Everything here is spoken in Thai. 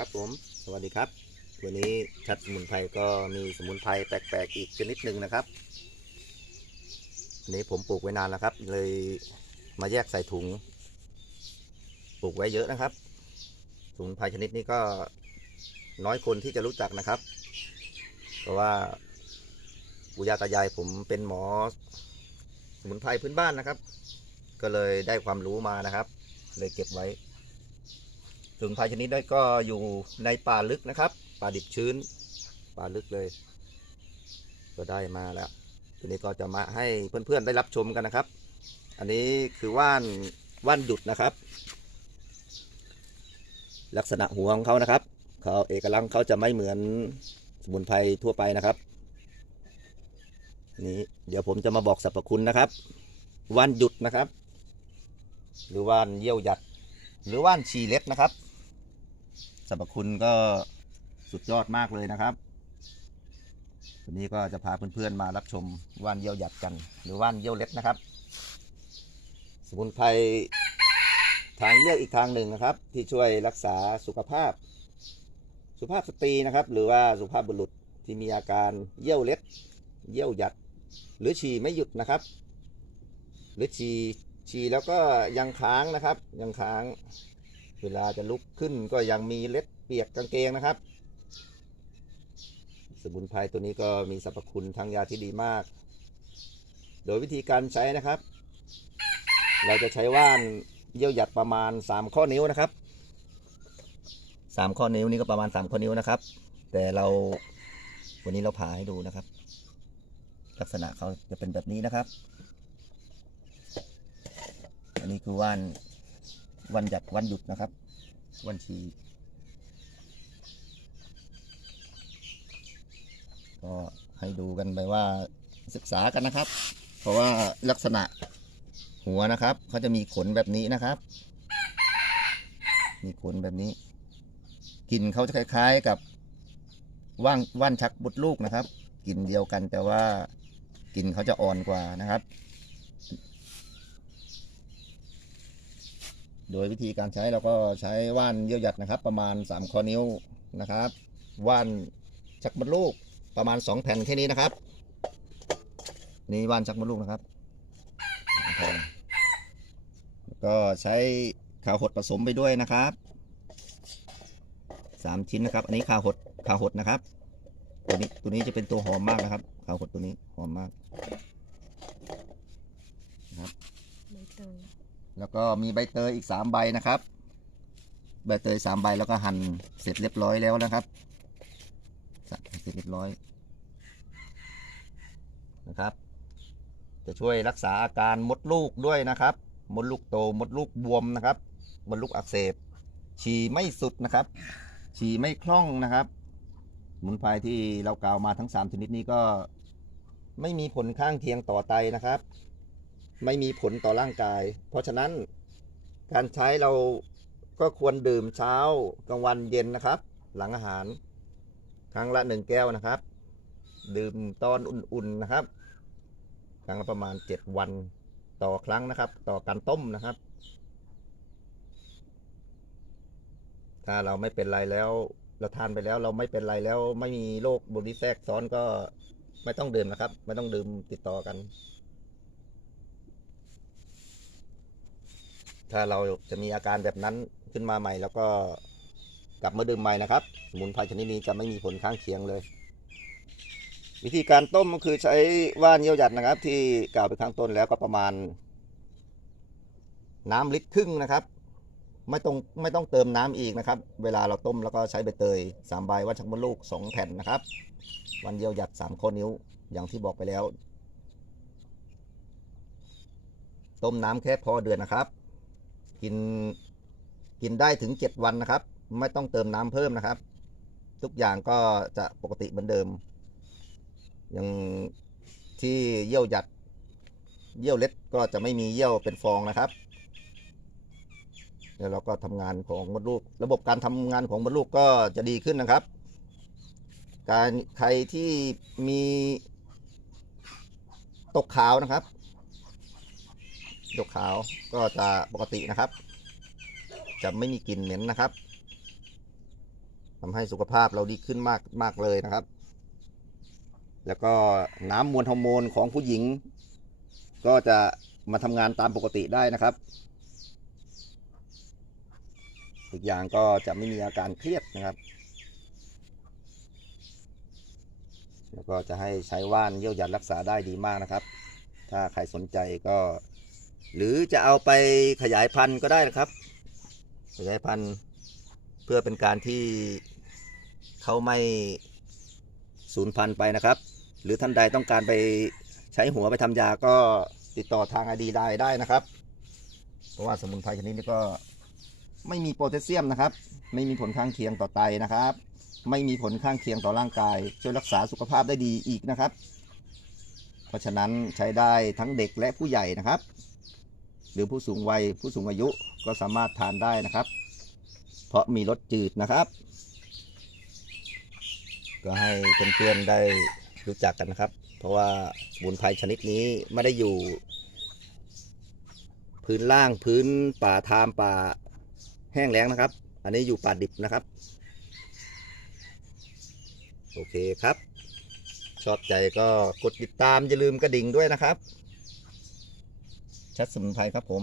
ครับผม สวัสดีครับ วันนี้ชัดสมุนไพรก็มีสมุนไพรแปลกๆอีกชนิดหนึ่งนะครับอันนี้ผมปลูกไว้นานแล้วครับ เลยมาแยกใส่ถุง ปลูกไว้เยอะนะครับ สมุนไพรชนิดนี้ก็น้อยคนที่จะรู้จักนะครับ เพราะว่าปู่ย่าตายายผมเป็นหมอสมุนไพรพื้นบ้านนะครับ ก็เลยได้ความรู้มานะครับ เลยเก็บไว้ สมุนไพรชนิดนี้ก็อยู่ในป่าลึกนะครับ ป่าดิบชื้น ป่าลึกเลย ก็ได้มาแล้วทีนี้ก็จะมาให้เพื่อนๆได้รับชมกันนะครับ อันนี้คือว่านว่านหยุดนะครับ ลักษณะหัวของเขานะครับเขาเอกลักษณ์เขาจะไม่เหมือนสมุนไพรทั่วไปนะครับนี่เดี๋ยวผมจะมาบอกสรรพคุณนะครับ ว่านหยุดนะครับ หรือว่านเยี่ยวหยัด หรือว่านชีเล็ดนะครับ สรรพคุณก็สุดยอดมากเลยนะครับ วันนี้ก็จะพาเพื่อนๆมารับชมว่านเยี่ยวหยัดกัน หรือว่านเยี่ยวเล็ดนะครับ สมุนไพรทางเลือกอีกทางหนึ่งนะครับ ที่ช่วยรักษาสุขภาพ สุภาพสตรีนะครับ หรือว่าสุภาพบุรุษที่มีอาการเยี่ยวเล็ดเยี่ยวหยัด หรือฉี่ไม่หยุดนะครับ หรือฉี่ฉี่แล้วก็ยังค้างนะครับ ยังค้าง เวลาจะลุกขึ้นก็ยังมีเล็ดเปียกกางเกงนะครับ สมุนไพรตัวนี้ก็มีสรรพคุณทางยาที่ดีมาก โดยวิธีการใช้นะครับ เราจะใช้ว่านเยี่ยวหยัดประมาณ 3 ข้อนิ้วนะครับ 3 ข้อนิ้วนี่ก็ประมาณ 3 ข้อนิ้วนะครับ แต่เราวันนี้เราผ่าให้ดูนะครับ ลักษณะเขาจะเป็นแบบนี้นะครับ อันนี้คือว่าน วันหยัดวันหยุดนะครับ วันชีก็ให้ดูกันไปว่าศึกษากันนะครับ เพราะว่าลักษณะหัวนะครับเขาจะมีขนแบบนี้นะครับ มีขนแบบนี้กลิ่นเขาจะคล้าย ๆกับว่างว่านชักบุดลูกนะครับกลิ่นเดียวกันแต่ว่ากลิ่นเขาจะอ่อนกว่านะครับ โดยวิธีการใช้เราก็ใช้ว่านเยี่ยวหยัดนะครับ ประมาณ3ข้อนิ้วนะครับว่านชักมดลูกประมาณ 2 แผ่นแค่นี้นะครับ นี่ว่านชักมดลูกนะครับก็ใช้ข่าวหดผสมไปด้วยนะครับสามชิ้นนะครับ อันนี้ข่าวหดข่าวหดนะครับ ตัวนี้ตัวนี้จะเป็นตัวหอมมากนะครับข่าวหดตัวนี้หอมมากใบเตย แล้วก็มีใบเตยอีกสามใบนะครับ ใบเตยสามใบแล้วก็หั่นเสร็จเรียบร้อยแล้วนะครับสเสร็จเรียบร้อยนะครับ จะช่วยรักษาอาการมดลูกด้วยนะครับ มดลูกโตมดลูกบวมนะครับมดลูกอักเสบฉี่ไม่สุดนะครับ ฉี่ไม่คล่องนะครับสมุนไพรที่เรากล่าวมาทั้งสามชนิดนี้ก็ไม่มีผลข้างเคียงต่อไตนะครับ ไม่มีผลต่อร่างกาย เพราะฉะนั้นการใช้เราก็ควรดื่มเช้ากลางวันเย็นนะครับ หลังอาหาร ครั้งละหนึ่งแก้วนะครับ ดื่มตอนอุ่นๆนะครับ ครั้งละประมาณ7วันต่อครั้งนะครับ ต่อการต้มนะครับ ถ้าเราไม่เป็นไรแล้ว เราทานไปแล้วเราไม่เป็นไรแล้ว ไม่มีโรคบริแทรกซ้อนก็ไม่ต้องดื่มนะครับ ไม่ต้องดื่มติดต่อกัน ถ้าเราจะมีอาการแบบนั้นขึ้นมาใหม่ แล้วก็กลับมาดื่มใหม่นะครับ สมุนไพรชนิดนี้จะไม่มีผลข้างเคียงเลย วิธีการต้มก็คือใช้ว่านเยี่ยวหยัดนะครับ ที่กล่าวไปข้างต้นแล้วก็ประมาณ น้ำลิตรครึ่งนะครับ ไม่ต้องไม่ต้องเติมน้ำอีกนะครับ เวลาเราต้มแล้วก็ใช้ใบเตยสามใบว่านชักมดลูกสองแผ่นนะครับวันเยี่ยวหยัดสามข้อนิ้วอย่างที่บอกไปแล้ว ต้มน้ำแค่พอเดือนนะครับ กินกินได้ถึง 7 วันนะครับ ไม่ต้องเติมน้ำเพิ่มนะครับ ทุกอย่างก็จะปกติเหมือนเดิม อย่างที่เยี่ยวหยัด เยี่ยวเล็ดก็จะไม่มีเยี่ยวเป็นฟองนะครับแล้วเราก็ทำงานของมดลูก ระบบการทำงานของมดลูกก็จะดีขึ้นนะครับ การใครที่มีตกขาวนะครับ ยกขาวก็จะปกตินะครับ จะไม่มีกลิ่นเหม็นนะครับทำให้สุขภาพเราดีขึ้นมากมากเลยนะครับ แล้วก็น้ำมวลฮอร์โมนของผู้หญิง ก็จะมาทำงานตามปกติได้นะครับ อีกอย่างก็จะไม่มีอาการเครียดนะครับแล้วก็จะให้ใช้ว่านเยี่ยวยัดรักษาได้ดีมากนะครับ ถ้าใครสนใจก็ หรือจะเอาไปขยายพันธุ์ก็ได้นะครับ ขยายพันธุ์เพื่อเป็นการที่เขาไม่สูญพันธุ์ไปนะครับ หรือท่านใดต้องการไปใช้หัวไปทำยาก็ติดต่อทางไอดีได้ได้นะครับ เพราะว่าสมุนไพรชนิดนี้ก็ไม่มีโพแทสเซียมนะครับ ไม่มีผลข้างเคียงต่อไตนะครับ ไม่มีผลข้างเคียงต่อร่างกาย ช่วยรักษาสุขภาพได้ดีอีกนะครับ เพราะฉะนั้นใช้ได้ทั้งเด็กและผู้ใหญ่นะครับ หรือผู้สูงวัยผู้สูงอายุก็สามารถทานได้นะครับ เพราะมีรสจืดนะครับ ก็ให้เพื่อนๆได้รู้จักกันนะครับ เพราะว่าสมุนไพรชนิดนี้ไม่ได้อยู่ พื้นล่างพื้นป่าทามป่าแห้งแล้งนะครับ อันนี้อยู่ป่าดิบนะครับ โอเคครับ ชอบใจก็กดติดตามอย่าลืมกระดิ่งด้วยนะครับ ชัดสมุนไพรครับผม